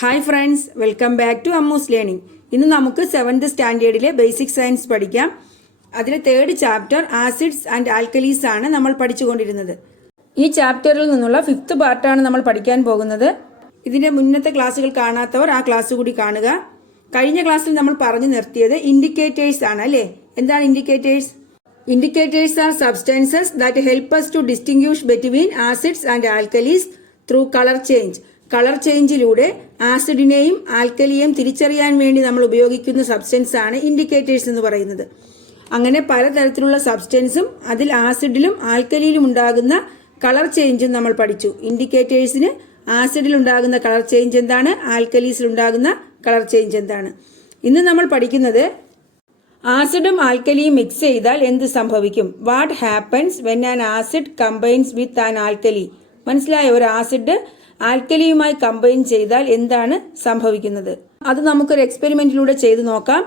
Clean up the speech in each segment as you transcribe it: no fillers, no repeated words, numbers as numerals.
Hi friends, welcome back to Ammu's learning. ഇന്ന് നമുക്ക് 7th സ്റ്റാൻഡേർഡിലെ basic science പഠിക്കാം. അതിലെ 3rd chapter acids and alkalis ആണ് നമ്മൾ പഠിച്ചുകൊണ്ടിരുന്നത്. ഈ ചാപ്റ്ററിൽ നിന്നുള്ള 5th പാർട്ടാണ് നമ്മൾ പഠിക്കാൻ പോകുന്നത്. ഇതിന്റെ മുന്നത്തെ ക്ലാസ്സുകൾ കാണാത്തവർ ആ ക്ലാസ് കൂടി കാണുക. കഴിഞ്ഞ ക്ലാസ്സിൽ നമ്മൾ പറഞ്ഞു നിർത്തിയത് ഇൻഡിക്കേറ്റേഴ്സ് ആണ് അല്ലേ? എന്താണ് indicators? Indicators R substances that help us to distinguish between acids and alkalis through color change. Colour ചേഞ്ചിലൂടെ ആസിഡിനെയും ആൽക്കലിയെയും തിരിച്ചറിയാൻ വേണ്ടി നമ്മൾ ഉപയോഗിക്കുന്ന സബ്സ്റ്റൻസ് ആണ് ഇൻഡിക്കേറ്റേഴ്സ് എന്ന് പറയുന്നത്. അങ്ങനെ പലതരത്തിലുള്ള സബ്സ്റ്റൻസും അതിൽ ആസിഡിലും ആൽക്കലിയിലും ഉണ്ടാകുന്ന കളർ ചേഞ്ചും നമ്മൾ പഠിച്ചു. ഇൻഡിക്കേറ്റേഴ്സിന് ആസിഡിൽ ഉണ്ടാകുന്ന കളർ ചേഞ്ച് എന്താണ്, ആൽക്കലീസിൽ ഉണ്ടാകുന്ന കളർ ചേഞ്ച് എന്താണ്. ഇന്ന് നമ്മൾ പഠിക്കുന്നത് ആസിഡും ആൽക്കലിയും മിക്സ് ചെയ്താൽ എന്ത് സംഭവിക്കും? What happens when an acid combines with an alkali. മനസ്സിലായോ? ഒരു ആസിഡ് ആൽക്കലിയുമായി കമ്പൈൻ ചെയ്താൽ എന്താണ് സംഭവിക്കുന്നത്? അത് നമുക്കൊരു എക്സ്പെരിമെന്റിലൂടെ ചെയ്തു നോക്കാം.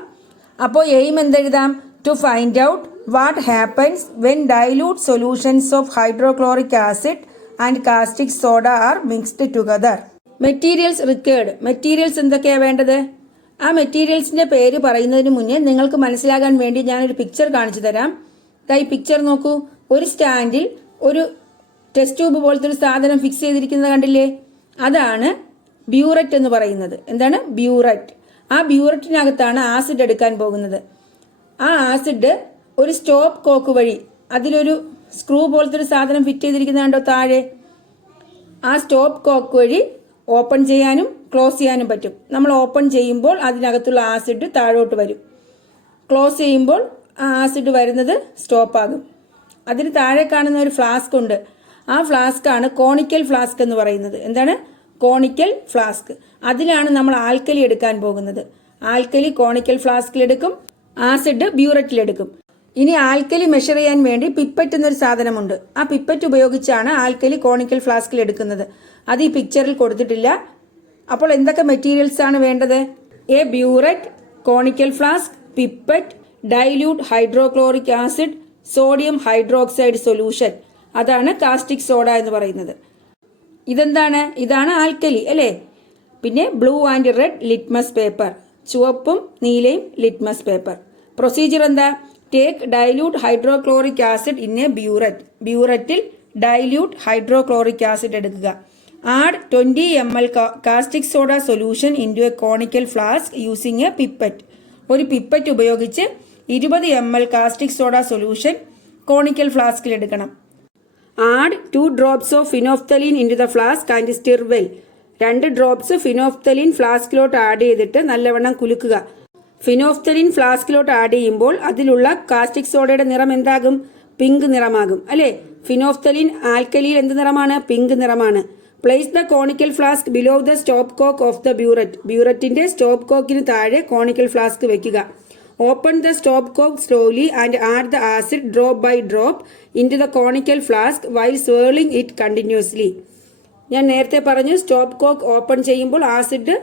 അപ്പോൾ എയിം എന്തെഴുതാം? To find out what happens when dilute solutions of hydrochloric acid and caustic soda are mixed together. Materials required. Materials എന്തൊക്കെയാണ് വേണ്ടത്? ആ മെറ്റീരിയൽസിന്റെ പേര് പറയുന്നതിന് മുന്നേ നിങ്ങൾക്ക് മനസ്സിലാകാൻ വേണ്ടി ഞാനൊരു പിക്ചർ കാണിച്ചു തരാം. ഈ പിക്ചർ നോക്കൂ. ഒരു സ്റ്റാൻഡിൽ ഒരു ടെസ്റ്റ് ട്യൂബ് പോലത്തെ ഒരു സാധനം ഫിക്സ് ചെയ്തിരിക്കുന്നത് കണ്ടില്ലേ? അതാണ് ബ്യൂററ്റ് എന്ന് പറയുന്നത്. എന്താണ് ബ്യൂററ്റ്? ആ ബ്യൂററ്റിനകത്താണ് ആസിഡ് എടുക്കാൻ പോകുന്നത്. ആ ആസിഡ് ഒരു സ്റ്റോപ്പ് കോക്ക് വഴി, അതിലൊരു സ്ക്രൂ പോലത്തെ ഒരു സാധനം ഫിറ്റ് ചെയ്തിരിക്കുന്നത് കണ്ടോ താഴെ? ആ സ്റ്റോപ്പ് കോക്ക് വഴി ഓപ്പൺ ചെയ്യാനും ക്ലോസ് ചെയ്യാനും പറ്റും. നമ്മൾ ഓപ്പൺ ചെയ്യുമ്പോൾ അതിനകത്തുള്ള ആസിഡ് താഴോട്ട് വരും. ക്ലോസ് ചെയ്യുമ്പോൾ ആ ആസിഡ് വരുന്നത് സ്റ്റോപ്പ് ആകും. അതിന് താഴെ കാണുന്ന ഒരു ഫ്ലാസ്ക് ഉണ്ട്. ആ ഫ്ലാസ്ക് ആണ് കോണിക്കൽ ഫ്ലാസ്ക് എന്ന് പറയുന്നത്. എന്താണ് കോണിക്കൽ ഫ്ലാസ്ക്? അതിലാണ് നമ്മൾ ആൽക്കലി എടുക്കാൻ പോകുന്നത്. ആൽക്കലി കോണിക്കൽ ഫ്ലാസ്കിൽ എടുക്കും, ആസിഡ് ബ്യൂററ്റിലെടുക്കും. ഇനി ആൽക്കലി മെഷർ ചെയ്യാൻ വേണ്ടി പിപ്പറ്റ് എന്നൊരു സാധനമുണ്ട്. ആ പിപ്പറ്റ് ഉപയോഗിച്ചാണ് ആൽക്കലി കോണിക്കൽ ഫ്ലാസ്കിൽ എടുക്കുന്നത്. അത് ഈ പിക്ചറിൽ കൊടുത്തിട്ടില്ല. അപ്പോൾ എന്തൊക്കെ മെറ്റീരിയൽസ് ആണ് വേണ്ടത്? A burette, conical flask, pipette, dilute hydrochloric acid, sodium hydroxide solution. അതാണ് കാസ്റ്റിക് സോഡ എന്ന് പറയുന്നത്. ഇതെന്താണ്? ഇതാണ് ആൽക്കലി അല്ലേ? പിന്നെ blue and red litmus paper, ചുവപ്പും നീലയും ലിറ്റ്മസ് പേപ്പർ. പ്രൊസീജിയർ എന്താ? Take dilute hydrochloric acid in a burette. ബ്യൂററ്റിൽ ഡൈല്യൂട്ട് ഹൈഡ്രോക്ലോറിക് ആസിഡ് എടുക്കുക. Add 20 ml caustic soda solution into a conical flask using a pipette. ഒരു pipette ഉപയോഗിച്ച് 20 ml caustic soda solution conical ഫ്ലാസ്കിൽ എടുക്കണം. Add 2 drops of phenolphthalein into the flask and stir well. 2 drops phenolphthalein ഫ്ലാസ്കിലോട്ട് add ചെയ്തിട്ട് നല്ലവണ്ണം കുലുക്കുക. Phenolphthalein ഫ്ലാസ്കിലോട്ട് add ചെയ്യുമ്പോൾ അതിലുള്ള caustic സോഡയുടെ നിറം എന്താകും? പിങ്ക് നിറമാകും അല്ലേ? ഫിനോഫ്തലീൻ ആൽക്കലിയിൽ എന്ത് നിറമാണ്? പിങ്ക് നിറമാണ്. Place the conical flask below the stopcock of the burette. ബ്യൂററ്റിന്റെ സ്റ്റോപ്പ് കോക്കിന് താഴെ കോണിക്കൽ ഫ്ലാസ്ക് വെക്കുക. Open the stopcock slowly and add the acid drop by drop into the conical flask while swirling it continuously. ഞാൻ നേരത്തെ പറഞ്ഞു, stopcock open ചെയ്യുമ്പോൾ acid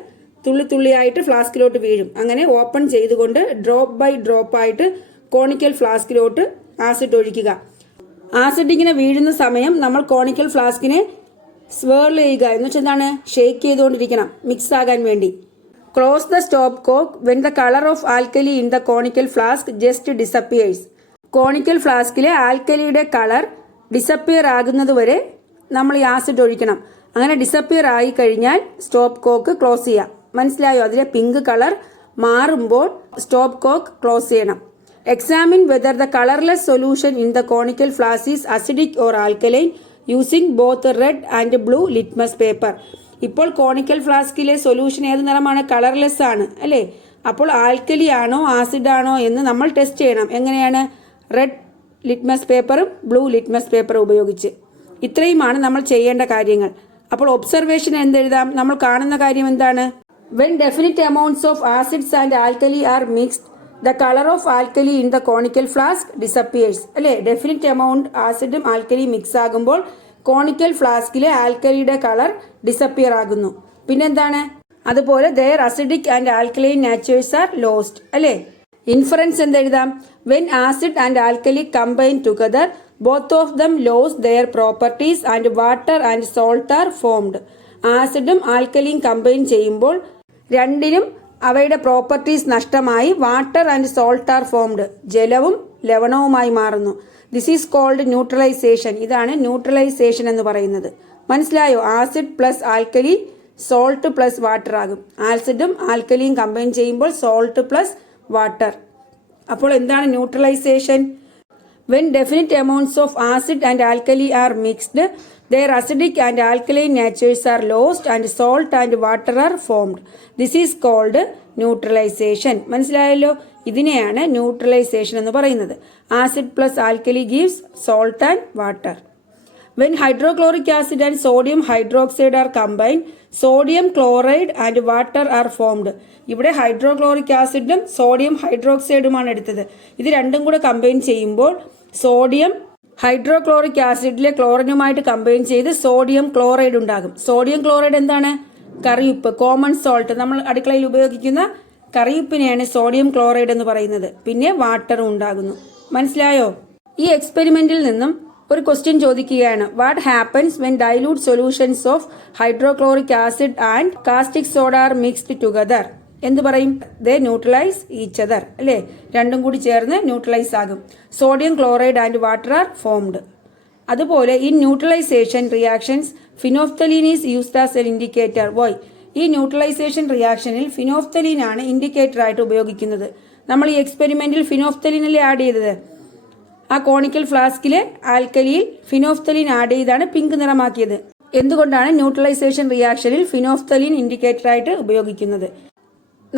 തുള്ളി തുള്ളിയായിട്ട് ഫ്ലാസ്കിലോട്ട് വീഴും. അങ്ങനെ ഓപ്പൺ ചെയ്തുകൊണ്ട് ഡ്രോപ്പ് ബൈ ഡ്രോപ്പ് ആയിട്ട് കോണിക്കൽ ഫ്ലാസ്കിലോട്ട് ആസിഡ് ഒഴിക്കുക. ആസിഡ് ഇങ്ങനെ വീഴുന്ന സമയം നമ്മൾ കോണിക്കൽ ഫ്ലാസ്കിനെ സ്വേർൽ ചെയ്യുക. എന്ന് വെച്ചാൽ എന്താണ്? ഷേക്ക് ചെയ്തുകൊണ്ടിരിക്കണം മിക്സ് ആകാൻ വേണ്ടി. Close the stopcock when the colour of alkali in the conical flask just disappears. Conical ഫ്ലാസ്കിലെ ആൽക്കലിയുടെ കളർ ഡിസപ്പിയർ ആകുന്നത് വരെ നമ്മൾ ഈ ആസിഡ് ഒഴിക്കണം. അങ്ങനെ ഡിസപ്പിയർ ആയി കഴിഞ്ഞാൽ സ്റ്റോപ്പ് കോക്ക് ക്ലോസ് ചെയ്യാം. മനസ്സിലായോ? അതിലെ പിങ്ക് കളർ മാറുമ്പോൾ സ്റ്റോപ്പ് കോക്ക് ക്ലോസ് ചെയ്യണം. Examine whether the colourless solution in the conical flask is acidic or alkaline using both red and blue litmus paper. ഇപ്പോൾ കോണിക്കൽ ഫ്ലാസ്കിലെ സൊല്യൂഷൻ ഏത് നിറമാണ്? കളർലെസ് ആണ് അല്ലേ? അപ്പോൾ ആൽക്കലി ആണോ ആസിഡ് ആണോ എന്ന് നമ്മൾ ടെസ്റ്റ് ചെയ്യണം. എങ്ങനെയാണ്? റെഡ് ലിറ്റ്മസ് പേപ്പറും ബ്ലൂ ലിറ്റ്മസ് പേപ്പറും ഉപയോഗിച്ച്. ഇത്രയുമാണ് നമ്മൾ ചെയ്യേണ്ട കാര്യങ്ങൾ. അപ്പോൾ ഒബ്സർവേഷൻ എന്തെഴുതാം? നമ്മൾ കാണുന്ന കാര്യം എന്താണ്? When definite amounts of acids and alkali are mixed the colour of alkali in the conical flask disappears അല്ലേ? ഡെഫിനിറ്റ് എമൗണ്ട് ആസിഡും ആൽക്കലിയും മിക്സ് ആകുമ്പോൾ കോണിക്കൽ ഫ്ലാസ്കിലെ ആൽക്കലിയുടെ കളർ ഡിസപ്പിയർ ആകുന്നു. പിന്നെന്താണ്? അതുപോലെ their acidic and alkaline natures are lost അല്ലേ? ഇൻഫറൻസ് എന്തെഴുതാം? When acid and alkali combine together both of them lose their properties and water and salt are formed. ആസിഡും ആൽക്കലിയും കമ്പൈൻ ചെയ്യുമ്പോൾ രണ്ടിനും അവയുടെ പ്രോപ്പർട്ടീസ് നഷ്ടമായി water and salt are formed. ജലവും ലവണവുമായി മാറുന്നു. This is called neutralisation. ഇതാണ് ന്യൂട്രലൈസേഷൻ എന്ന് പറയുന്നത്. മനസ്സിലായോ? Acid plus alkali salt plus water ആകും. ആസിഡും ആൽക്കലിയും കമ്പൈൻ ചെയ്യുമ്പോൾ സോൾട്ട് പ്ലസ് വാട്ടർ. അപ്പോൾ എന്താണ് neutralisation? When definite amounts of acid and alkali are mixed, their acidic and alkaline natures are lost and salt and water are formed. This is called neutralization. മനസ്സിലായല്ലോ? ഇതിനെയാണ് neutralisation എന്ന് പറയുന്നത്. Acid plus alkali gives salt and water. When hydrochloric acid and sodium hydroxide are combined, sodium chloride and water are formed. ഇവിടെ hydrochloric ആസിഡും sodium ഹൈഡ്രോക്സൈഡുമാണ് എടുത്തത്. ഇത് രണ്ടും കൂടെ കമ്പൈൻ ചെയ്യുമ്പോൾ സോഡിയം ഹൈഡ്രോക്ലോറിക് ആസിഡിലെ ക്ലോറിനുമായിട്ട് കമ്പൈൻ ചെയ്ത് സോഡിയം ക്ലോറൈഡ് ഉണ്ടാകും. സോഡിയം ക്ലോറൈഡ് എന്താണ്? കറിയുപ്പ്, കോമൺ സോൾട്ട്. നമ്മൾ അടുക്കളയിൽ ഉപയോഗിക്കുന്ന കറിയുപ്പിനെയാണ് സോഡിയം ക്ലോറൈഡ് എന്ന് പറയുന്നത്. പിന്നെ വാട്ടറും ഉണ്ടാകുന്നു. മനസ്സിലായോ? ഈ എക്സ്പെരിമെന്റിൽ നിന്നും ഒരു ക്വസ്റ്റ്യൻ ചോദിക്കുകയാണ്. What happens when dilute solutions of hydrochloric acid and caustic soda are mixed together? എന്ത് പറയും? They neutralise each other. അല്ലേ? രണ്ടും കൂടി ചേർന്ന് ന്യൂട്രലൈസ് ആകും. Sodium chloride and water are formed. അതുപോലെ in neutralisation reactions phenolphthalein is used as an indicator. Why? ഈ neutralisation റിയാക്ഷനിൽ ഫിനോഫ്തലീൻ ആണ് ഇൻഡിക്കേറ്റർ ആയിട്ട് ഉപയോഗിക്കുന്നത്. നമ്മൾ ഈ എക്സ്പെരിമെന്റിൽ ഫിനോഫ്തലീനല്ലേ ആഡ് ചെയ്തത്? ആ കോണിക്കൽ ഫ്ലാസ്കിലെ ആൽക്കലിയിൽ ഫിനോഫ്തലീൻ ആഡ് ചെയ്താണ് പിങ്ക് നിറമാക്കിയത്. എന്തുകൊണ്ടാണ് ന്യൂട്രലൈസേഷൻ റിയാക്ഷനിൽ ഫിനോഫ്തലീൻ ഇൻഡിക്കേറ്റർ ആയിട്ട് ഉപയോഗിക്കുന്നത്?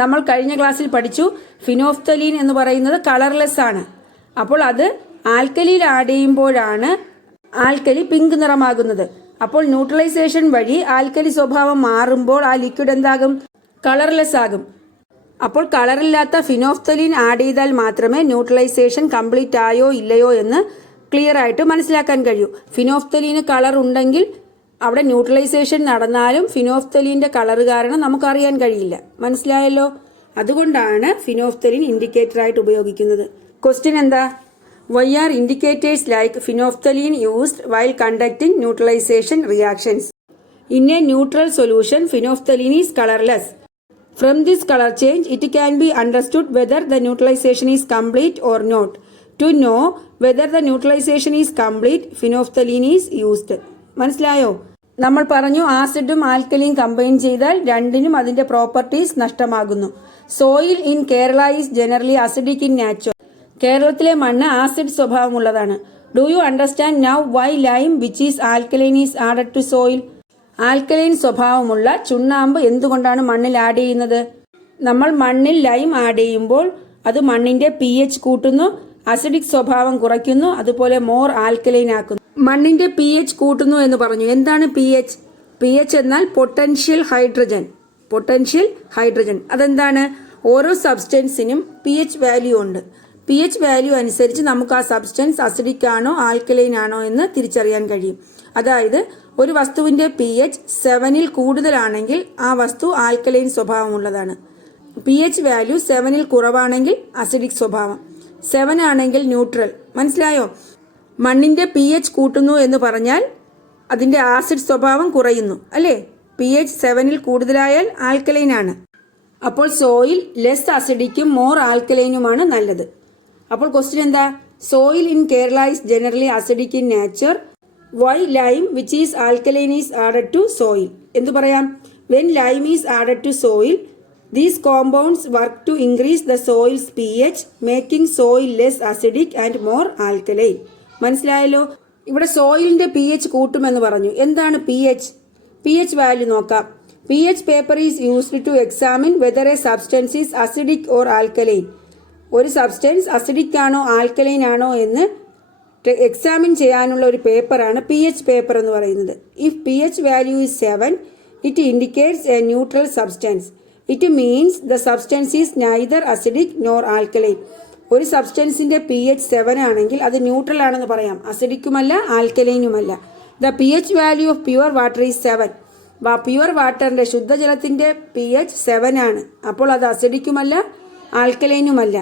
നമ്മൾ കഴിഞ്ഞ ക്ലാസ്സിൽ പഠിച്ചു ഫിനോഫ്തലീൻ എന്ന് പറയുന്നത് കളർലെസ് ആണ്. അപ്പോൾ അത് ആൽക്കലിയിൽ ആഡ് ചെയ്യുമ്പോഴാണ് ആൽക്കലി പിങ്ക് നിറമാകുന്നത്. അപ്പോൾ ന്യൂട്രലൈസേഷൻ വഴി ആൽക്കലി സ്വഭാവം മാറുമ്പോൾ ആ ലിക്വിഡ് എന്താകും? കളർലെസ് ആകും. അപ്പോൾ കളറില്ലാത്ത ഫിനോഫ്തലീൻ ആഡ് ചെയ്താൽ മാത്രമേ ന്യൂട്രലൈസേഷൻ കംപ്ലീറ്റ് ആയോ ഇല്ലയോ എന്ന് ക്ലിയർ ആയിട്ട് മനസ്സിലാക്കാൻ കഴിയൂ. ഫിനോഫ്തലീന് കളർ ഉണ്ടെങ്കിൽ അവിടെ ന്യൂട്രലൈസേഷൻ നടന്നാലും ഫിനോഫ്തലീൻ്റെ കളർ കാരണം നമുക്കറിയാൻ കഴിയില്ല. മനസ്സിലായല്ലോ? അതുകൊണ്ടാണ് ഫിനോഫ്തലീൻ ഇൻഡിക്കേറ്റർ ആയിട്ട് ഉപയോഗിക്കുന്നത്. ക്വസ്റ്റ്യൻ എന്താ? Why are indicators like phenolphthalein used while conducting neutralisation reactions? In a neutral solution phenolphthalein is colourless. From this color change, it can be understood whether the neutralization is complete or not. To know whether the neutralization is complete, phenolphthalein is used. മനസ്സിലായോ? നമ്മൾ പറഞ്ഞു ആസിഡും ആൽക്കലിയും combine ചെയ്താൽ രണ്ടിനും അതിന്റെ properties നഷ്ടമാകുന്നു. Soil in Kerala is generally acidic in nature. കേരളത്തിലെ മണ്ണ് ആസിഡ് സ്വഭാവമുള്ളതാണ്. Do you understand now why lime which is alkaline is added to soil? Alkaline സ്വഭാവമുള്ള ചുണ്ണാമ്പ് എന്തുകൊണ്ടാണ് മണ്ണിൽ ആഡ് ചെയ്യുന്നത്? നമ്മൾ മണ്ണിൽ ലൈം ആഡ് ചെയ്യുമ്പോൾ അത് മണ്ണിന്റെ pH കൂട്ടുന്നു, അസിഡിക് സ്വഭാവം കുറയ്ക്കുന്നു, അതുപോലെ മോർ ആൽക്കലൈൻ ആക്കുന്നു. മണ്ണിന്റെ pH കൂട്ടുന്നു എന്ന് പറഞ്ഞു. എന്താണ് pH? pH എന്നാൽ പൊട്ടൻഷ്യൽ ഹൈഡ്രജൻ. പൊട്ടൻഷ്യൽ ഹൈഡ്രജൻ അതെന്താണ്? ഓരോ സബ്സ്റ്റൻസിനും pH വാല്യൂ ഉണ്ട്. pH വാല്യൂ അനുസരിച്ച് നമുക്ക് ആ സബ്സ്റ്റൻസ് അസിഡിക് ആണോ ആൽക്കലൈൻ ആണോ എന്ന് തിരിച്ചറിയാൻ കഴിയും. അതായത് ഒരു വസ്തുവിന്റെ pH 7ൽ കൂടുതലാണെങ്കിൽ ആ വസ്തു ആൽക്കലൈൻ സ്വഭാവമുള്ളതാണ്. pH വാല്യൂ 7ൽ കുറവാണെങ്കിൽ അസിഡിക് സ്വഭാവം, 7 ആണെങ്കിൽ ന്യൂട്രൽ. മനസ്സിലായോ? മണ്ണിന്റെ pH കൂട്ടുന്നു എന്ന് പറഞ്ഞാൽ അതിന്റെ ആസിഡ് സ്വഭാവം കുറയുന്നു അല്ലേ? pH 7ൽ കൂടുതലായാൽ ആൽക്കലൈൻ ആണ്. അപ്പോൾ സോയിൽ ലെസ് അസിഡിക്കും മോർ ആൽക്കലൈനുമാണ് നല്ലത്. അപ്പോൾ ക്വസ്റ്റ്യൻ എന്താ? Soil in Kerala is generally acidic in nature. Why lime which is alkaline is added to soil? എന്തു പറയാം? When lime is added to soil, these compounds work to increase the soil's pH, making soil less acidic and more alkaline. മനസ്സിലായല്ലോ? ഇവിടെ സോയിലിന്റെ pH കൂട്ടുമെന്ന് പറഞ്ഞു. എന്താണ് pH? pH value നോക്കാം. pH paper is used to examine whether a substance is acidic or alkaline. ഒരു substance acidic ആണോ alkaline ആണോ എന്ന് examine ചെയ്യാനുള്ള ഒരു പേപ്പറാണ് pH പേപ്പർ എന്ന് പറയുന്നത്. If pH value is 7, it indicates a neutral substance. It means the substance is neither acidic nor alkaline. ഒരു സബ്സ്റ്റൻസിന്റെ pH 7 ആണെങ്കിൽ അത് ന്യൂട്രൽ ആണെന്ന് പറയാം, അസിഡിക്കുമല്ല ആൽക്കലൈനുമല്ല. The pH value of pure water is 7. Pure വാട്ടറിന്റെ ശുദ്ധജലത്തിന്റെ pH 7 ആണ്. അപ്പോൾ അത് അസിഡിക്കുമല്ല ആൽക്കലൈനുമല്ല.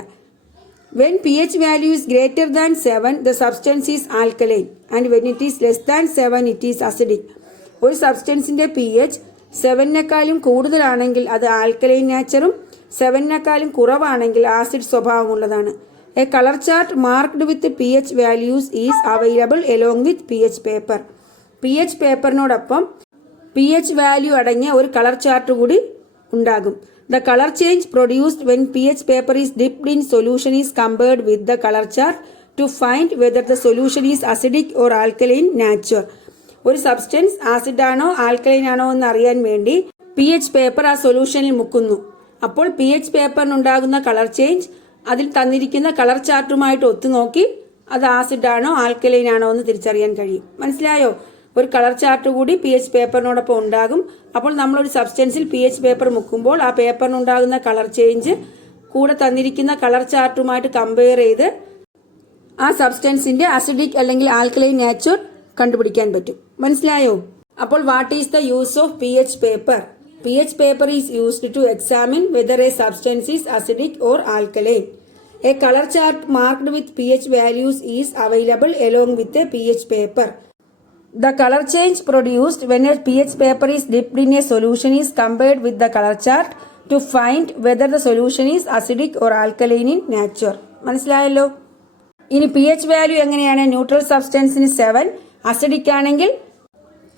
When pH value is greater than 7, the substance is alkaline, and when it is less than 7, it is acidic. ഒരു സബ്സ്റ്റൻസിന്റെ pH 7നേക്കാളും കൂടുതലാണെങ്കിൽ അത് ആൽക്കലൈൻ നേച്ചറും 7നേക്കാളും കുറവാണെങ്കിൽ ആസിഡ് സ്വഭാവമുള്ളതാണ്. A colour chart marked with pH values is available along with pH paper. pH പേപ്പറിനോടൊപ്പം pH വാല്യൂ അടങ്ങിയ ഒരു കളർ ചാർട്ട് കൂടി ഉണ്ടാകും. The color change produced when pH paper is dipped in solution is compared with the color chart to find whether the solution is acidic or alkaline nature. ഒരു substance acid ആണോ alkaline ആണോ എന്ന് അറിയാൻ വേണ്ടി pH paper ആ സൊല്യൂഷനിൽ മുക്കുന്നു. അപ്പോൾ pH പേപ്പറിനുണ്ടാകുന്ന colour change അതിൽ തന്നിരിക്കുന്ന കളർ ചാർട്ടുമായിട്ട് ഒത്തുനോക്കി അത് ആസിഡ് ആണോ ആൽക്കലൈൻ ആണോ എന്ന് തിരിച്ചറിയാൻ കഴിയും. മനസ്സിലായോ? ഒരു കളർ ചാർട്ട് കൂടി pH പേപ്പറിനോടൊപ്പം ഉണ്ടാകും. അപ്പോൾ നമ്മളൊരു സബ്സ്റ്റൻസിൽ pH പേപ്പർ മുക്കുമ്പോൾ ആ പേപ്പറിനുണ്ടാകുന്ന കളർ ചേഞ്ച് കൂടെ തന്നിരിക്കുന്ന കളർ ചാർട്ടുമായിട്ട് കമ്പയർ ചെയ്ത് ആ സബ്സ്റ്റൻസിന്റെ അസിഡിക് അല്ലെങ്കിൽ ആൽക്കലൈൻ നേച്ചർ കണ്ടുപിടിക്കാൻ പറ്റും. മനസ്സിലായോ? അപ്പോൾ what is the use of pH paper? pH paper is used to examine whether a substance is acidic or alkaline. A colour chart marked with pH values is available along with a pH paper. The color change produced when a pH paper is dipped in a solution is compared with the color chart to find whether the solution is acidic or alkaline in nature. മനസ്സിലായല്ലോ? ഇനി pH value എങ്ങനെയാണ്? Neutral സബ്സ്റ്റൻസിന് 7, acidic ആണെങ്കിൽ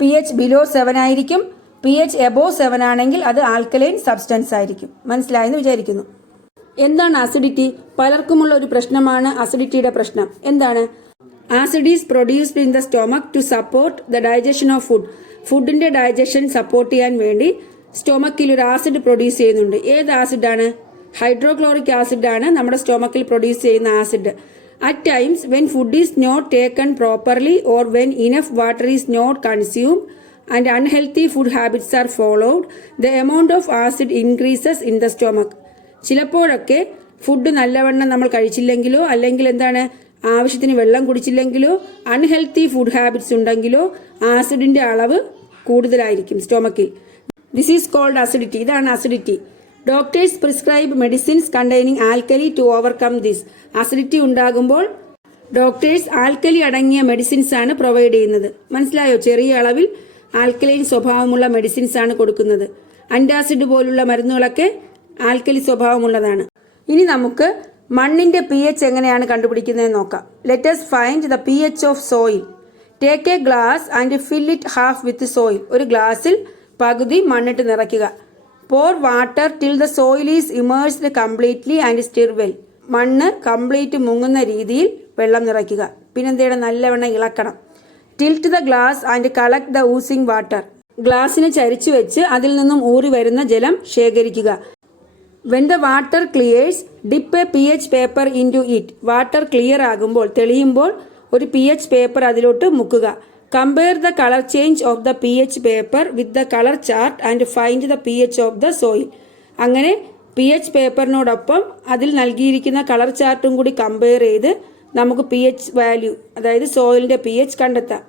pH below 7 ആയിരിക്കും. pH above 7 ആണെങ്കിൽ അത് alkaline substance ആയിരിക്കും. മനസ്സിലായെന്ന് വിചാരിക്കുന്നു. എന്താണ് അസിഡിറ്റി? പലർക്കുമുള്ള ഒരു പ്രശ്നമാണ് അസിഡിറ്റിയുടെ പ്രശ്നം. എന്താണ്? Acid is produced in the stomach to support the digestion of food. ഫുഡിന്റെ ഡൈജഷൻ സപ്പോർട്ട് ചെയ്യാൻ വേണ്ടി സ്റ്റൊമക്കിൽ ഒരു ആസിഡ് പ്രൊഡ്യൂസ് ചെയ്യുന്നുണ്ട്. ഏത് ആസിഡാണ്? ഹൈഡ്രോക്ലോറിക് ആസിഡ് ആണ് നമ്മുടെ സ്റ്റൊമക്കിൽ പ്രൊഡ്യൂസ് ചെയ്യുന്ന acid. At times when food is not taken properly or when enough water is not consumed and unhealthy food habits are followed the amount of acid increases in the stomach. ചിലപ്പോഴൊക്കെ food നല്ലവണ്ണം നമ്മൾ കഴിച്ചില്ലെങ്കിലോ അല്ലെങ്കിൽ എന്താണ് ആവശ്യത്തിന് വെള്ളം കുടിച്ചില്ലെങ്കിലോ unhealthy food habits ഉണ്ടെങ്കിലോ ആസിഡിന്റെ അളവ് കൂടുതലായിരിക്കും സ്റ്റൊമക്കിൽ. This is called acidity. ഇതാണ് acidity. Doctors prescribe medicines containing alkali to overcome this. Acidity ഉണ്ടാകുമ്പോൾ ഡോക്ടേഴ്സ് ആൽക്കലി അടങ്ങിയ മെഡിസിൻസ് ആണ് പ്രൊവൈഡ് ചെയ്യുന്നത്. മനസ്സിലായോ? ചെറിയ അളവിൽ ആൽക്കലൈൻ സ്വഭാവമുള്ള മെഡിസിൻസ് ആണ് കൊടുക്കുന്നത്. അന്റാസിഡ് പോലുള്ള മരുന്നുകളൊക്കെ ആൽക്കലി സ്വഭാവമുള്ളതാണ്. ഇനി നമുക്ക് മണ്ണിന്റെ pH എങ്ങനെയാണ് കണ്ടുപിടിക്കുന്നത് നോക്കാം. Let us find the pH of soil. Take a glass and fill it half with soil. ഒരു ഗ്ലാസ്സിൽ പകുതി മണ്ണിട്ട് നിറയ്ക്കുക. Pour water till the soil is immersed completely and stir well. മണ്ണ് കംപ്ലീറ്റ് മുങ്ങുന്ന രീതിയിൽ വെള്ളം നിറയ്ക്കുക. പിന്നെന്തേടെ നല്ലവണ്ണം ഇളക്കണം. Tilt the glass and collect the oozing water. ഗ്ലാസ്സിനെ ചരിച്ചു വെച്ച് അതിൽ നിന്നും ഊറി വരുന്ന ജലം ശേഖരിക്കുക. When the water clears, dip a pH paper into it. Water clear ആകുമ്പോൾ തെളിയുമ്പോൾ ഒരു pH പേപ്പർ അതിലോട്ട് മുക്കുക. Compare the colour change of the pH paper with the colour chart and find the pH of the soil. അങ്ങനെ pH പേപ്പറിനോടൊപ്പം അതിൽ നൽകിയിരിക്കുന്ന colour ചാർട്ടും കൂടി കമ്പയർ ചെയ്ത് നമുക്ക് pH വാല്യൂ, അതായത് സോയിലിന്റെ pH കണ്ടെത്താം.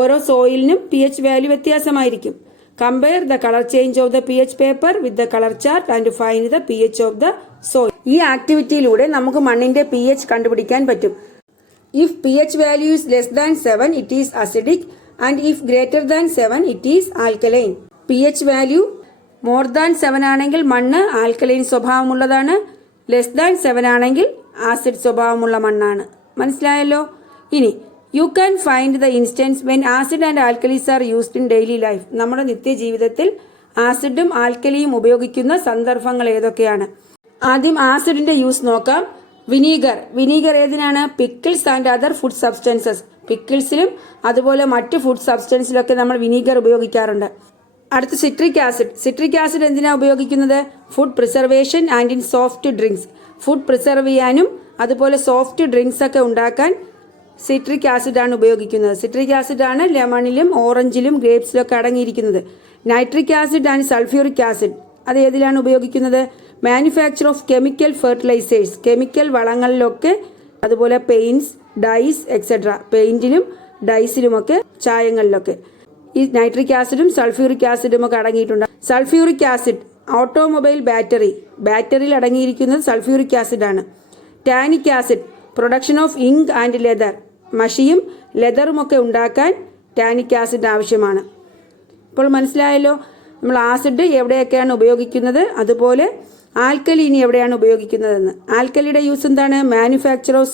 ഓരോ സോയിലിനും pH വാല്യൂ വ്യത്യാസമായിരിക്കും. Compare the colour change of the pH paper with the colour chart and find the pH of the soil. ഈ ആക്ടിവിറ്റിയിലൂടെ നമുക്ക് മണ്ണിന്റെ pH കണ്ടുപിടിക്കാൻ പറ്റും. If pH value is less than 7 it is acidic and if greater than 7 it is alkaline. pH value more than 7 ആണെങ്കിൽ മണ്ണ് alkaline സ്വഭാവമുള്ളതാണ്. Less than 7 ആണെങ്കിൽ acid സ്വഭാവമുള്ള മണ്ണാണ്. മനസ്സിലായല്ലോ? ഇനി you can find the instance when acid and alkalis are used in daily life. നമ്മുടെ നിത്യജീവിതത്തിൽ ആസിഡും ആൽക്കലിയും ഉപയോഗിക്കുന്ന സന്ദർഭങ്ങൾ ഏതൊക്കെയാണ്? ആദ്യം ആസിഡിന്റെ യൂസ് നോക്കാം. വിനീഗർ ഏതിനാണ്? Pickles and other food substances. പിക്കിൾസിലും അതുപോലെ മറ്റ് ഫുഡ് സബ്സ്റ്റൻസിലൊക്കെ നമ്മൾ വിനീഗർ ഉപയോഗിക്കാറുണ്ട്. അടുത്ത് സിട്രിക് ആസിഡ് എന്തിനാണ് ഉപയോഗിക്കുന്നത്? Food preservation and in soft drinks. Food preserve ചെയ്യാനും അതുപോലെ സോഫ്റ്റ് ഡ്രിങ്ക്സ് ഒക്കെ ഉണ്ടാക്കാൻ സിട്രിക് ആസിഡ് ആണ് ഉപയോഗിക്കുന്നത്. സിട്രിക് ആസിഡ് ആണ് ലെമണിലും ഓറഞ്ചിലും ഗ്രേപ്സിലും ഒക്കെ അടങ്ങിയിരിക്കുന്നത്. Nitric acid and sulphuric acid അത് ഏതിലാണ് ഉപയോഗിക്കുന്നത്? Manufacture of chemical fertilisers, chemical വളങ്ങളിലൊക്കെ, അതുപോലെ പെയിന്റ്സ്, ഡൈസ് എക്സെട്ര. പെയിന്റിലും ഡൈസിലുമൊക്കെ ചായങ്ങളിലൊക്കെ ഈ നൈട്രിക് ആസിഡും സൾഫ്യൂറിക് ആസിഡും ഒക്കെ അടങ്ങിയിട്ടുണ്ട്. സൾഫ്യൂറിക് ആസിഡ് ഓട്ടോമൊബൈൽ ബാറ്ററിയിൽ അടങ്ങിയിരിക്കുന്നത് സൾഫ്യൂറിക് ആസിഡ് ആണ്. Tannic acid production of ink and leather, മഷിയും ലെതറും ഒക്കെ ഉണ്ടാക്കാൻ ടാനിക് ആസിഡ് ആവശ്യമാണ്. ഇപ്പോൾ മനസ്സിലായല്ലോ. നമ്മൾ ആസിഡ് എവിടെയൊക്കെയാണ് ഉപയോഗിക്കുന്നത്, അതുപോലെ ആൽക്കലി ഇനി എവിടെയാണ് ഉപയോഗിക്കുന്നതെന്ന്. ആൽക്കലിയുടെ യൂസ് എന്താണ്? മാനുഫാക്ചർ ഓഫ്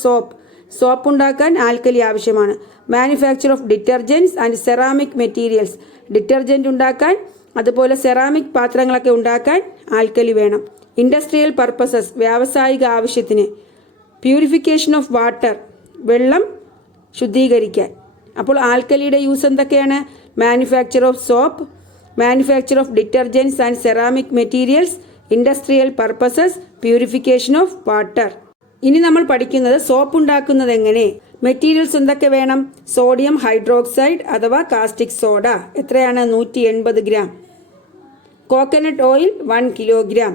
സോപ്പ് ഉണ്ടാക്കാൻ ആൽക്കലി ആവശ്യമാണ്. Manufacture of ഡിറ്റർജൻറ്റ്സ് and ceramic materials, detergent ഉണ്ടാക്കാൻ അതുപോലെ സെറാമിക് പാത്രങ്ങളൊക്കെ ഉണ്ടാക്കാൻ ആൽക്കലി വേണം. ഇൻഡസ്ട്രിയൽ പർപ്പസസ്, വ്യാവസായിക ആവശ്യത്തിന്. പ്യൂരിഫിക്കേഷൻ ഓഫ് വാട്ടർ, വെള്ളം ശുദ്ധീകരിക്കാൻ. അപ്പോൾ ആൽക്കലിയുടെ യൂസ് എന്തൊക്കെയാണ്? Manufacture of soap, manufacture of ഡിറ്റർജൻറ്റ്സ് and ceramic materials, industrial purposes, purification of water. ഇനി നമ്മൾ പഠിക്കുന്നത് സോപ്പ് ഉണ്ടാക്കുന്നത് എങ്ങനെ. മെറ്റീരിയൽസ് എന്തൊക്കെ വേണം? സോഡിയം ഹൈഡ്രോക്സൈഡ് അഥവാ കാസ്റ്റിക് സോഡ എത്രയാണ്? 180 gram. Coconut oil 1 kilogram.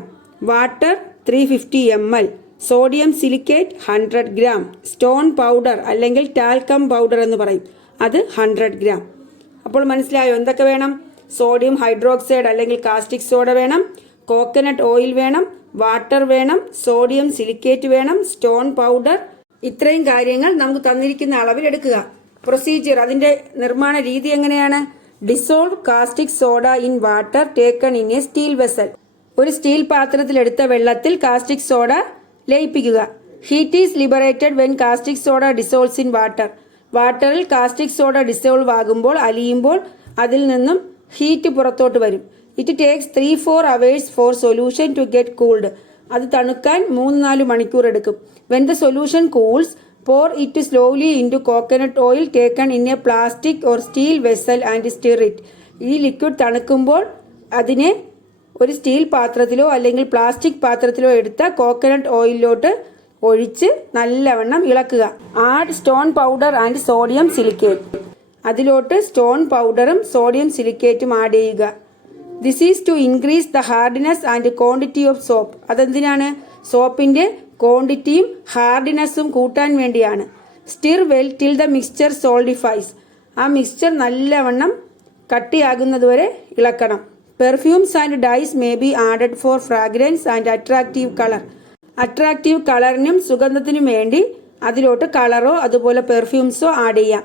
Water 350 ml. Sodium silicate 100 gram. Stone powder അല്ലെങ്കിൽ ടാൽക്കം പൗഡർ എന്ന് പറയും, അത് 100 ഗ്രാം. അപ്പോൾ മനസ്സിലായോ എന്തൊക്കെ വേണം? സോഡിയം ഹൈഡ്രോക്സൈഡ് അല്ലെങ്കിൽ കാസ്റ്റിക് സോഡ വേണം, കോക്കനട്ട് ഓയിൽ വേണം, വാട്ടർ വേണം, സോഡിയം സിലിക്കേറ്റ് വേണം, സ്റ്റോൺ പൗഡർ. ഇത്രയും കാര്യങ്ങൾ നമുക്ക് തന്നിരിക്കുന്ന അളവിൽ എടുക്കുക. പ്രൊസീജിയർ, അതിന്റെ നിർമ്മാണ രീതി എങ്ങനെയാണ്? Dissolve caustic soda in water taken in a steel vessel. ഒരു സ്റ്റീൽ പാത്രത്തിലെടുത്ത വെള്ളത്തിൽ കാസ്റ്റിക് സോഡ ലയിപ്പിക്കുക. Heat is liberated when caustic soda dissolves in water. വാട്ടറിൽ കാസ്റ്റിക് സോഡ ഡിസോൾവ് ആകുമ്പോൾ, അലിയുമ്പോൾ അതിൽ നിന്നും ഹീറ്റ് പുറത്തോട്ട് വരും. It takes 3-4 hours for solution to get cooled. അത് തണുക്കാൻ 3-4 മണിക്കൂർ എടുക്കും. When the solution cools, pour it slowly into coconut oil taken in a plastic or steel vessel and stir it. ഈ ലിക്വിഡ് തണുക്കുമ്പോൾ അതിനെ ഒരു സ്റ്റീൽ പാത്രത്തിലോ അല്ലെങ്കിൽ പ്ലാസ്റ്റിക് പാത്രത്തിലോ എടുത്ത coconut ഓയിലിലോട്ട് ഒഴിച്ച് നല്ലവണ്ണം ഇളക്കുക. Add stone powder and sodium silicate. അതിലോട്ട് സ്റ്റോൺ പൗഡറും സോഡിയം സിലിക്കേറ്റും ആഡ് ചെയ്യുക. This is to increase the hardness and quantity of soap. അതെന്തിനാണ്? സോപ്പിന്റെ ക്വാണ്ടിറ്റിയും ഹാർഡിനെസ്സും കൂട്ടാൻ വേണ്ടിയാണ്. Stir well till the mixture solidifies. ആ മിക്സ്ചർ നല്ലവണ്ണം കട്ടിയാകുന്നതുവരെ ഇളക്കണം. Perfumes and dyes may be added for fragrance and attractive colour. Attractive കളറിനും സുഗന്ധത്തിനും വേണ്ടി അതിലോട്ട് കളറോ അതുപോലെ പെർഫ്യൂംസോ ആഡ് ചെയ്യാം.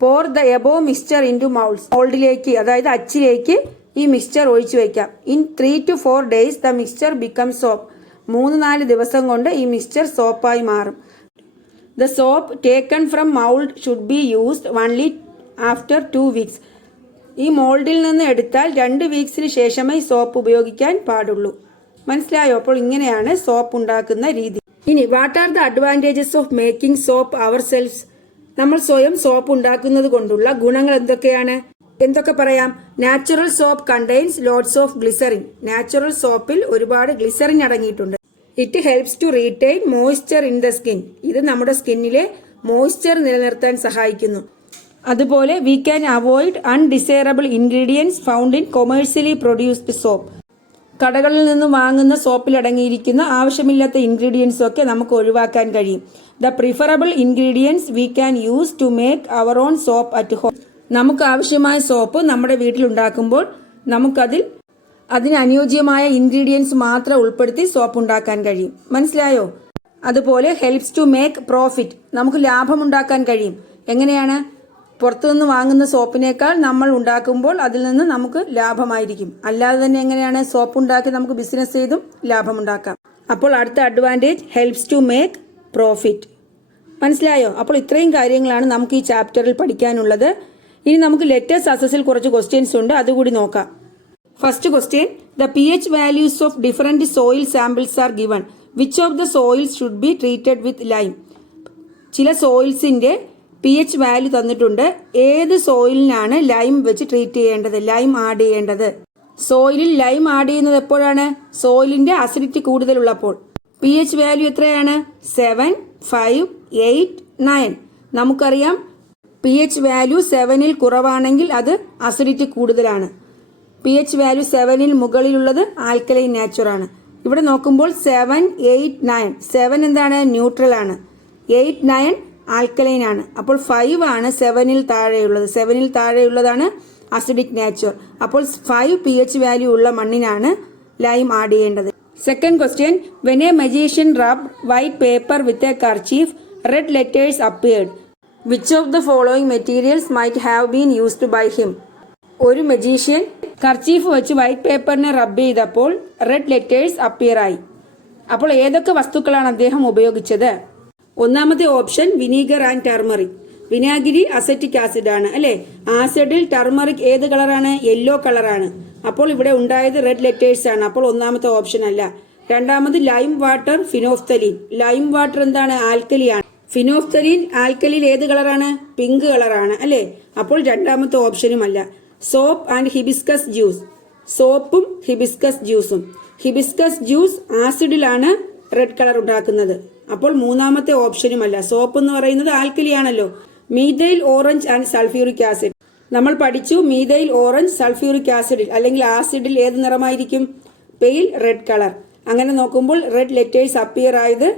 Pour the above mixture in to മൗൾഡ്സ്. മൗൾഡിലേക്ക്, അതായത് അച്ചിലേക്ക് ഈ മിക്സ്ചർ ഒഴിച്ചു വയ്ക്കാം. In 3 to 4 days the mixture become soap. 3-4 ദിവസം കൊണ്ട് ഈ മിക്സ്ചർ സോപ്പായി മാറും. The soap taken from mould should be used only after 2 weeks. ഈ മോൾഡിൽ നിന്ന് എടുത്താൽ 2 വീക്സിന് ശേഷമേ സോപ്പ് ഉപയോഗിക്കാൻ പാടുള്ളൂ. മനസ്സിലായോ? അപ്പോൾ ഇങ്ങനെയാണ് സോപ്പ് ഉണ്ടാക്കുന്ന രീതി. ഇനി what are the advantages of making soap ourselves. നമ്മൾ സ്വയം സോപ്പ് ഉണ്ടാക്കുന്നത് കൊണ്ടുള്ള ഗുണങ്ങൾ എന്തൊക്കെയാണ്? എന്തൊക്കെ പറയാം? Natural soap contains lots of glycerine. Natural സോപ്പിൽ ഒരുപാട് ഗ്ലിസറിൻ അടങ്ങിയിട്ടുണ്ട്. It helps to retain moisture in the skin. ഇത് നമ്മുടെ സ്കിന്നിലെ മോയ്സ്ചർ നിലനിർത്താൻ സഹായിക്കുന്നു. അതുപോലെ we can avoid undesirable ingredients found in commercially produced soap. കടകളിൽ നിന്ന് വാങ്ങുന്ന സോപ്പിൽ അടങ്ങിയിരിക്കുന്ന ആവശ്യമില്ലാത്ത ഇൻഗ്രീഡിയൻസ് ഒക്കെ നമുക്ക് ഒഴിവാക്കാൻ കഴിയും. The preferable ingredients we can use to make our own soap at home. നമുക്ക് ആവശ്യമായ സോപ്പ് നമ്മുടെ വീട്ടിലുണ്ടാക്കുമ്പോൾ അതിന് അനുയോജ്യമായ ഇൻഗ്രീഡിയൻസ് മാത്രം ഉൾപ്പെടുത്തി സോപ്പ് ഉണ്ടാക്കാൻ കഴിയും. മനസ്സിലായോ? അതുപോലെ ഹെൽപ്സ് ടു മേക്ക് പ്രോഫിറ്റ്. നമുക്ക് ലാഭമുണ്ടാക്കാൻ കഴിയും. എങ്ങനെയാണ്? പുറത്തുനിന്ന് വാങ്ങുന്ന സോപ്പിനേക്കാൾ നമ്മൾ ഉണ്ടാക്കുമ്പോൾ അതിൽ നിന്ന് നമുക്ക് ലാഭമായിരിക്കും. അല്ലാതെ തന്നെ എങ്ങനെയാണ്? സോപ്പ് ഉണ്ടാക്കി നമുക്ക് ബിസിനസ് ചെയ്തും ലാഭമുണ്ടാക്കാം. അപ്പോൾ അടുത്ത advantage helps to make profit. മനസ്സിലായോ? അപ്പോൾ ഇത്രയും കാര്യങ്ങളാണ് നമുക്ക് ഈ ചാപ്റ്ററിൽ പഠിക്കാനുള്ളത്. ഇനി നമുക്ക് ലെറ്റേഴ്സ് അസസിൽ കുറച്ച് ക്വസ്റ്റ്യൻസ് ഉണ്ട്, അതുകൂടി നോക്കാം. First question, the pH values of different soil samples are given. Which of the soils should be treated with lime. ചില സോയിൽസിന്റെ pH വാല്യൂ തന്നിട്ടുണ്ട്. ഏത് സോയിലിനാണ് ലൈം വെച്ച് ട്രീറ്റ് ചെയ്യേണ്ടത്, ലൈം ആഡ് ചെയ്യേണ്ടത്? സോയിലിൽ ലൈം ആഡ് ചെയ്യുന്നത് എപ്പോഴാണ്? സോയിലിന്റെ അസിഡിറ്റി കൂടുതലുള്ളപ്പോൾ. pH വാല്യൂ എത്രയാണ്? 7, 5, 8, 9. നമുക്കറിയാം pH വാല്യൂ 7ൽ കുറവാണെങ്കിൽ അത് അസിഡിറ്റി കൂടുതലാണ്. pH വാല്യൂ 7ൽ മുകളിലുള്ളത് ആൽക്കലൈൻ നേച്ചറാണ്. ഇവിടെ നോക്കുമ്പോൾ 7, 8, 9. 7 എന്താണ്? ന്യൂട്രൽ ആണ്. 8, 9 ആൽക്കലൈൻ ആണ്. അപ്പോൾ 5 ആണ് 7ൽ താഴെയുള്ളത്. 7ൽ താഴെയുള്ളതാണ് അസിഡിക് നേച്ചർ. അപ്പോൾ 5 pH വാല്യൂ ഉള്ള മണ്ണിനാണ് ലൈം ആഡ് ചെയ്യേണ്ടത്. Second question, when a magician rubbed white paper with a kerchief, red letters appeared. Which of the following materials might have been used by him. ഒരു magician kerchief വെച്ച് white പേപ്പറിനെ rub ചെയ്തപ്പോൾ red letters appear ആയി. അപ്പോൾ ഏതൊക്കെ വസ്തുക്കളാണ് അദ്ദേഹം ഉപയോഗിച്ചത്? ഒന്നാമത്തെ ഓപ്ഷൻ വിനീഗർ ആൻഡ് ടർമറിക്. വിനാഗിരി അസറ്റിക് ആസിഡ് ആണ് അല്ലെ. ആസിഡിൽ ടർമറിക് ഏത് കളറാണ്? യെല്ലോ കളറാണ്. അപ്പോൾ ഇവിടെ ഉണ്ടായത് റെഡ് ലെറ്റേഴ്സ് ആണ്. അപ്പോൾ ഒന്നാമത്തെ ഓപ്ഷൻ അല്ല. രണ്ടാമത് lime water, phenolphthalein. Lime water എന്താണ്? ആൽക്കലിയാണ്. ഫിനോഫ്തലീൻ ആൽക്കലിയിൽ ഏത് കളറാണ്? പിങ്ക് കളറാണ് അല്ലെ. അപ്പോൾ രണ്ടാമത്തെ ഓപ്ഷനും അല്ല. Soap and hibiscus juice. സോപ്പും ഹിബിസ്കസ് ജ്യൂസും. ഹിബിസ്കസ് ജ്യൂസ് ആസിഡിലാണ് റെഡ് കളർ ഉണ്ടാക്കുന്നത്. അപ്പോൾ മൂന്നാമത്തെ ഓപ്ഷനുമല്ല. സോപ്പ് എന്ന് പറയുന്നത് ആൽക്കലിയാണല്ലോ. Methyl orange and sulphuric acid. നമ്മൾ പഠിച്ചു മീഥൈൽ ഓറഞ്ച് സൾഫ്യൂറിക് ആസിഡിൽ അല്ലെങ്കിൽ ആസിഡിൽ ഏത് നിറമായിരിക്കും? Pale red colour. അങ്ങനെ നോക്കുമ്പോൾ റെഡ് ലെറ്റേഴ്സ് അപ്പിയർ ആയത്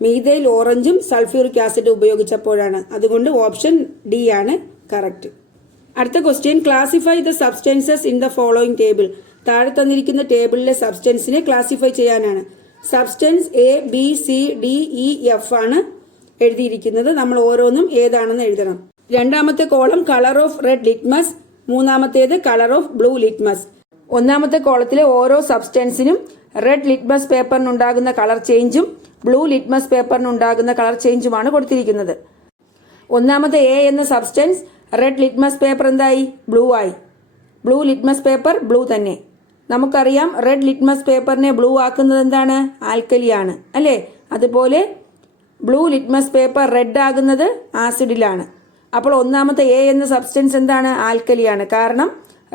മീഥൈൽ ഓറഞ്ചും സൾഫ്യൂറിക് ആസിഡ് ഉപയോഗിച്ചപ്പോഴാണ്. അതുകൊണ്ട് ഓപ്ഷൻ ഡി ആണ് കറക്റ്റ്. അടുത്ത question, classify the substances in the following table. താഴെ തന്നിരിക്കുന്ന ടേബിളിലെ സബ്സ്റ്റൻസിനെ ക്ലാസിഫൈ ചെയ്യാനാണ്. Substance A, B, C, D, E, F ആണ് എഴുതിയിരിക്കുന്നത്. നമ്മൾ ഓരോന്നും ഏതാണെന്ന് എഴുതണം. രണ്ടാമത്തെ column colour of red litmus, മൂന്നാമത്തേത് കളർ ഓഫ് ബ്ലൂ ലിറ്റ്മസ്. ഒന്നാമത്തെ കോളത്തിലെ ഓരോ സബ്സ്റ്റൻസിനും റെഡ് ലിറ്റ്മസ് പേപ്പറിനുണ്ടാകുന്ന കളർ ചേഞ്ചും ബ്ലൂ ലിറ്റ്മസ് പേപ്പറിനുണ്ടാകുന്ന കളർ ചേഞ്ചുമാണ് കൊടുത്തിരിക്കുന്നത്. ഒന്നാമത്തെ എ എന്ന സബ്സ്റ്റൻസ് റെഡ് ലിറ്റ്മസ് പേപ്പർ എന്തായി? ബ്ലൂ ആയി. ബ്ലൂ ലിറ്റ്മസ് പേപ്പർ ബ്ലൂ തന്നെ. നമുക്കറിയാം റെഡ് ലിറ്റ്മസ് പേപ്പറിനെ ബ്ലൂ ആക്കുന്നത് എന്താണ്? ആൽക്കലിയാണ് അല്ലേ. അതുപോലെ ബ്ലൂ ലിറ്റ്മസ് പേപ്പർ റെഡ് ആകുന്നത് ആസിഡിലാണ്. അപ്പോൾ ഒന്നാമത്തെ എ എന്ന സബ്സ്റ്റൻസ് എന്താണ്? ആൽക്കലിയാണ്. കാരണം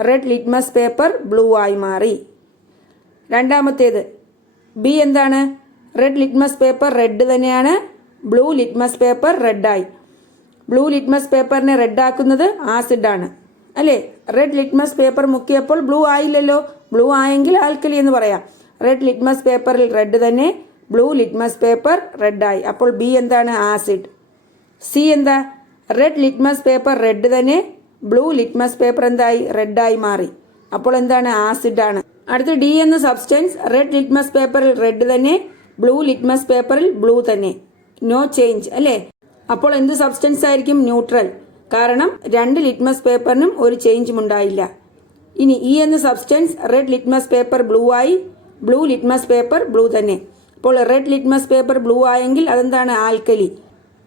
റെഡ് ലിറ്റ്മസ് പേപ്പർ ബ്ലൂ ആയി മാറി. രണ്ടാമത്തേത് ബി എന്താണ്? റെഡ് ലിറ്റ്മസ് പേപ്പർ റെഡ് തന്നെയാണ്. ബ്ലൂ ലിറ്റ്മസ് പേപ്പർ റെഡായി. ബ്ലൂ ലിറ്റ്മസ് പേപ്പറിനെ റെഡ് ആക്കുന്നത് ആസിഡാണ് അല്ലേ. റെഡ് ലിറ്റ്മസ് പേപ്പർ മുക്കിയപ്പോൾ ബ്ലൂ ആയില്ലല്ലോ. ബ്ലൂ ആയെങ്കിൽ ആൽക്കലി എന്ന് പറയാം. റെഡ് ലിറ്റ്മസ് പേപ്പറിൽ റെഡ് തന്നെ, ബ്ലൂ ലിറ്റ്മസ് പേപ്പർ റെഡായി. അപ്പോൾ ബി എന്താണ്? ആസിഡ്. സി എന്താ? റെഡ് ലിറ്റ്മസ് പേപ്പർ റെഡ് തന്നെ, ബ്ലൂ ലിറ്റ്മസ് പേപ്പർ എന്തായി? റെഡായി മാറി. അപ്പോൾ എന്താണ്? ആസിഡാണ്. അടുത്ത ഡി എന്ന സബ്സ്റ്റൻസ് റെഡ് ലിറ്റ്മസ് പേപ്പറിൽ റെഡ് തന്നെ, ബ്ലൂ ലിറ്റ്മസ് പേപ്പറിൽ ബ്ലൂ തന്നെ. നോ ചേഞ്ച് അല്ലേ. അപ്പോൾ എന്ത് സബ്സ്റ്റൻസ് ആയിരിക്കും? ന്യൂട്രൽ. കാരണം രണ്ട് ലിറ്റ്മസ് പേപ്പറിനും ഒരു ചേഞ്ചും ഉണ്ടായില്ല. ഇനി ഇ എന്ന substance red litmus paper blue ആയി, ബ്ലൂ ലിറ്റ്മസ് പേപ്പർ ബ്ലൂ തന്നെ. അപ്പോൾ റെഡ് ലിറ്റ്മസ് പേപ്പർ ബ്ലൂ ആയെങ്കിൽ അതെന്താണ്? ആൽക്കലി.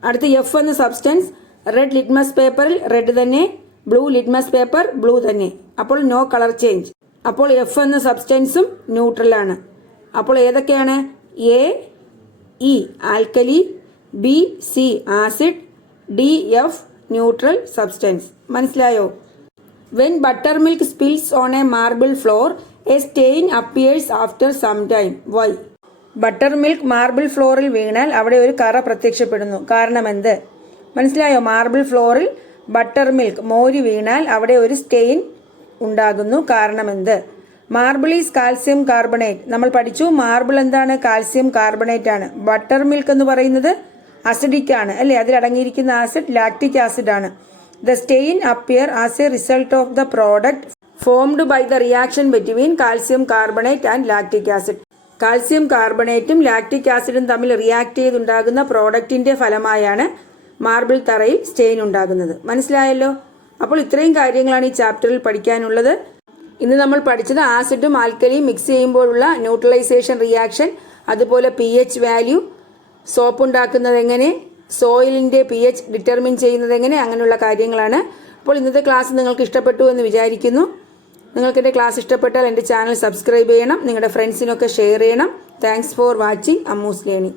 അടുത്ത എഫ് എന്ന സബ്സ്റ്റൻസ് റെഡ് ലിറ്റ്മസ് പേപ്പറിൽ റെഡ് തന്നെ, ബ്ലൂ ലിറ്റ്മസ് പേപ്പർ ബ്ലൂ തന്നെ. അപ്പോൾ നോ കളർ ചേഞ്ച്. അപ്പോൾ എഫ് എന്ന സബ്സ്റ്റൻസും ന്യൂട്രലാണ്. അപ്പോൾ ഏതൊക്കെയാണ്? A, E alkali, B, C acid, D, F neutral substance. മനസ്സിലായോ? When butter milk spills on a marble floor a stain appears after some time. Why? Butter milk marble ഫ്ലോറിൽ വീണാൽ അവിടെ ഒരു കറ പ്രത്യക്ഷപ്പെടുന്നു. കാരണം എന്ത്? മനസ്സിലായോ? മാർബിൾ ഫ്ലോറിൽ ബട്ടർ മിൽക്ക് മോര് വീണാൽ അവിടെ ഒരു സ്റ്റെയിൻ ഉണ്ടാകുന്നു. കാരണം എന്ത്? Marble is calcium carbonate. നമ്മൾ പഠിച്ചു മാർബിൾ എന്താണ്? കാൽസ്യം കാർബണേറ്റ് ആണ്. ബട്ടർ മിൽക്ക് എന്ന് പറയുന്നത് അസിഡിക് ആണ് അല്ലേ. അതിലടങ്ങിയിരിക്കുന്ന ആസിഡ് ലാക്റ്റിക് ആസിഡ് ആണ്. The stain appear as a result of the product formed by the reaction between calcium carbonate and lactic acid. Calcium കാർബണേറ്റും ലാക്റ്റിക് ആസിഡും തമ്മിൽ റിയാക്ട് ചെയ്തുണ്ടാകുന്ന പ്രോഡക്റ്റിന്റെ ഫലമായാണ് മാർബിൾ തറയിൽ സ്റ്റെയിൻ ഉണ്ടാകുന്നത്. മനസ്സിലായല്ലോ? അപ്പോൾ ഇത്രയും കാര്യങ്ങളാണ് ഈ ചാപ്റ്ററിൽ പഠിക്കാനുള്ളത്. ഇന്ന് നമ്മൾ പഠിച്ചത് ആസിഡും ആൽക്കലിയും മിക്സ് ചെയ്യുമ്പോഴുള്ള ന്യൂട്രലൈസേഷൻ റിയാക്ഷൻ, അതുപോലെ pH വാല്യൂ, സോപ്പ് ഉണ്ടാക്കുന്നത് എങ്ങനെ, സോയിലിൻ്റെ pH ഡിറ്റർമിൻ ചെയ്യുന്നത് എങ്ങനെ, അങ്ങനെയുള്ള കാര്യങ്ങളാണ്. അപ്പോൾ ഇന്നത്തെ ക്ലാസ് നിങ്ങൾക്ക് ഇഷ്ടപ്പെട്ടു എന്ന് വിചാരിക്കുന്നു. നിങ്ങൾക്ക് എൻ്റെ ക്ലാസ് ഇഷ്ടപ്പെട്ടാൽ എൻ്റെ ചാനൽ സബ്സ്ക്രൈബ് ചെയ്യണം, നിങ്ങളുടെ ഫ്രണ്ട്സിനൊക്കെ ഷെയർ ചെയ്യണം. Thanks for watching Ammu's learning.